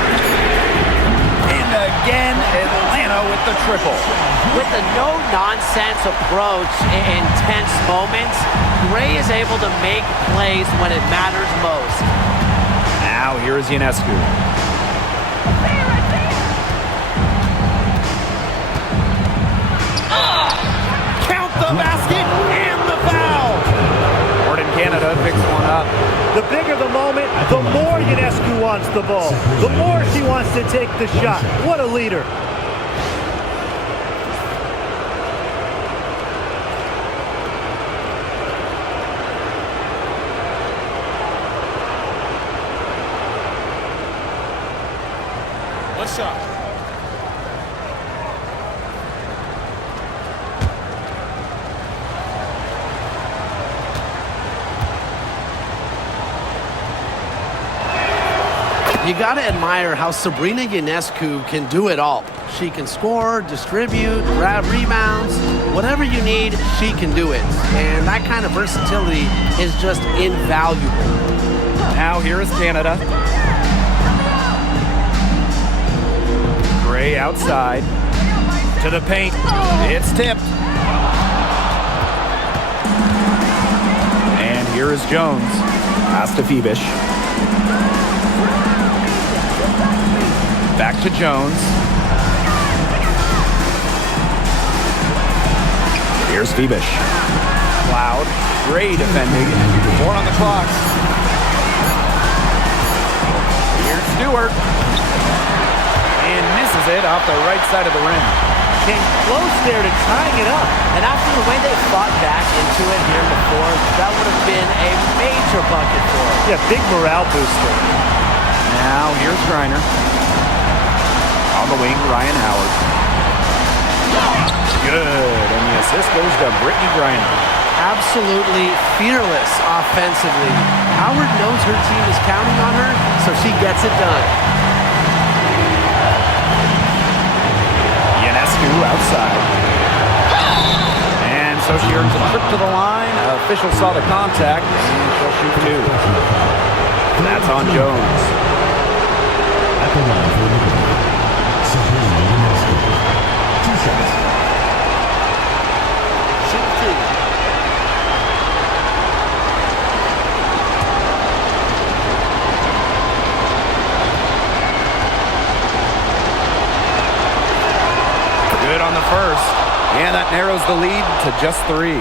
And again, Atlanta with the triple. With a no-nonsense approach in tense moments, Gray is able to make plays when it matters most. Now here's Ionescu. Count the basket and the foul. Jordan Canada picks one up. The bigger the moment, the more Ionescu wants the ball. The more she wants to take the shot. What a leader. One shot. You got to admire how Sabrina Ionescu can do it all. She can score, distribute, grab rebounds. Whatever you need, she can do it. And that kind of versatility is just invaluable. Now here is Canada. Gray outside. To the paint. It's tipped. And here is Jones. Pass to Phoebish. Back to Jones. Here's Phoebish. Cloud. Gray defending. 4 on the clock. Here's Stewart. And misses it off the right side of the rim. Came close there to tying it up. And after the way they fought back into it here in the fourth, that would have been a major bucket for them. Yeah, big morale booster. Now here's Griner. On the wing, Ryan Howard. Good. And the assist goes to Brittany Griner. Absolutely fearless offensively. Howard knows her team is counting on her, so she gets it done. Ionescu outside. And so she earns a trip to the line. Official saw the contact, and she'll shoot 2. And that's on Jones. At the line for Liberty, Sabrina Ionescu. 2 shots. Shoot 2. Good on the first. And that narrows the lead to just 3.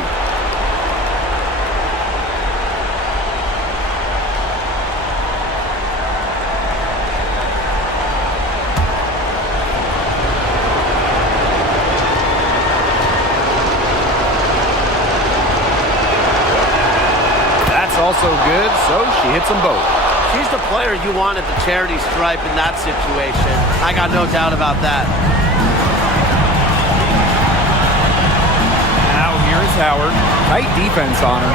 That's also good, so she hits them both. She's the player you want at the charity stripe in that situation. I got no doubt about that. Now here's Howard. Tight defense on her.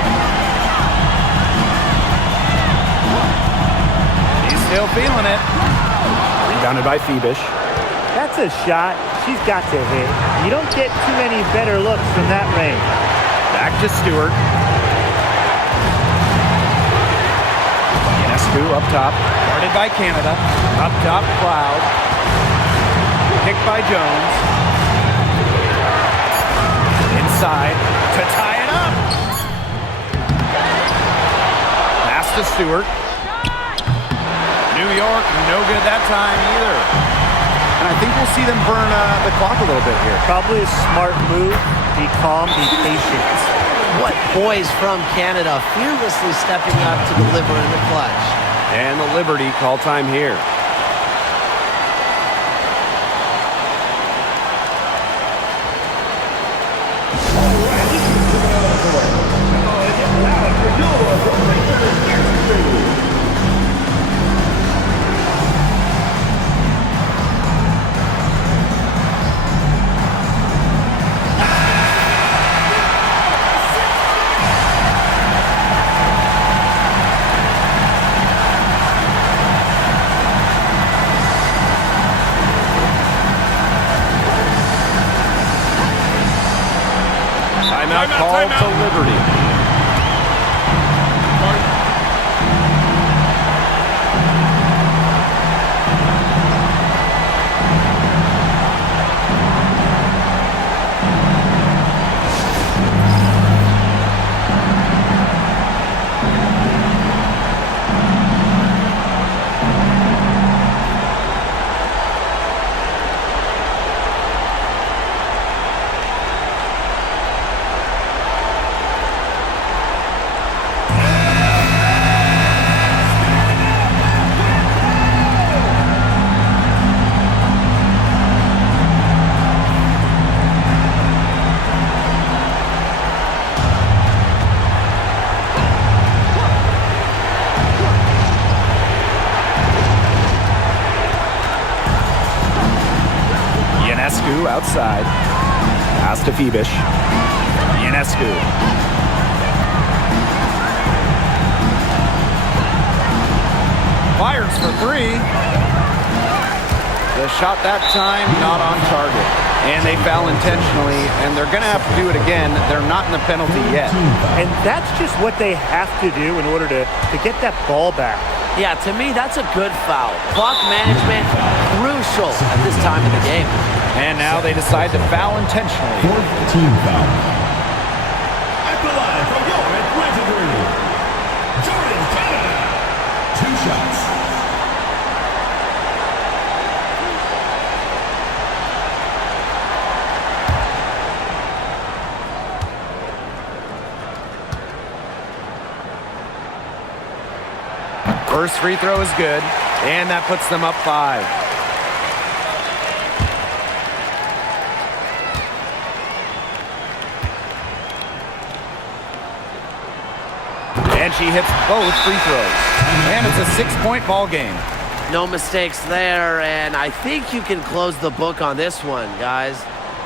He's still feeling it. Rebounded by Phoebish. That's a shot she's got to hit. You don't get too many better looks from that range. Back to Stewart. Ionescu up top. Guarded by Canada. Up top, Cloud. Kicked by Jones. Inside to tie it up. Pass to Stewart. New York, no good that time either. And I think we'll see them burn the clock a little bit here. Probably a smart move. Be calm, be patient. What poise from Canada, fearlessly stepping up to deliver in the clutch. And the Liberty call time here. Timeout called to Liberty. Ionescu outside. Pass to Phoebish. Ionescu. Fires for three. The shot that time, not on target. And they foul intentionally, and they're going to have to do it again. They're not in the penalty yet. And that's just what they have to do in order to get that ball back. Yeah, to me, that's a good foul. Clock management, crucial at this time of the game. And now they decide to foul intentionally. Fourth team foul. At the line for Warren Gregory. Jordan Canada. 2 shots. First free throw is good, and that puts them up 5. And she hits both free throws. And it's a 6-point ball game. No mistakes there, and I think you can close the book on this one, guys.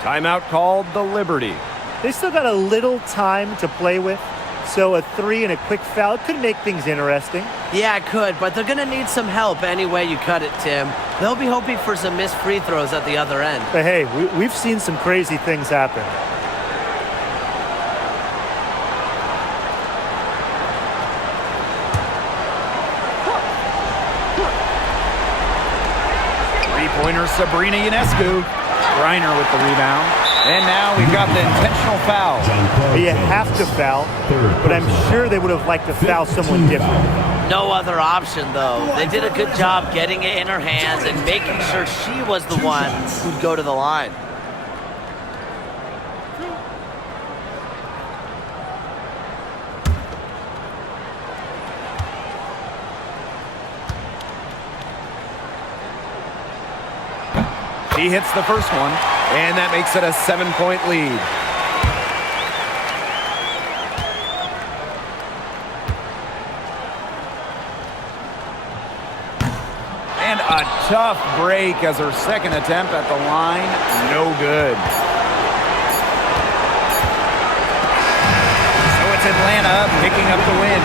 Timeout called the Liberty. They still got a little time to play with, so a 3 and a quick foul could make things interesting. Yeah, it could, but they're going to need some help any way you cut it, Tim. They'll be hoping for some missed free throws at the other end. But hey, we've seen some crazy things happen. Three-pointer Sabrina Ionescu. Griner with the rebound. And now we've got the intentional foul. You have to foul, but I'm sure they would have liked to foul someone different. No other option, though. They did a good job getting it in her hands and making sure she was the one who'd go to the line. She hits the first one, and that makes it a 7-point lead. And a tough break as her second attempt at the line, no good. So it's Atlanta picking up the win.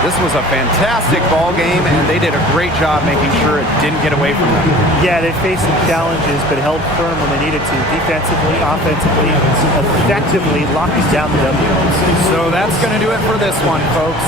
This was a fantastic ball game, and they did a great job making sure it didn't get away from them. Yeah, they faced some challenges, but held firm when they needed to. Defensively, offensively, effectively locking down the W. So that's going to do it for this one, folks.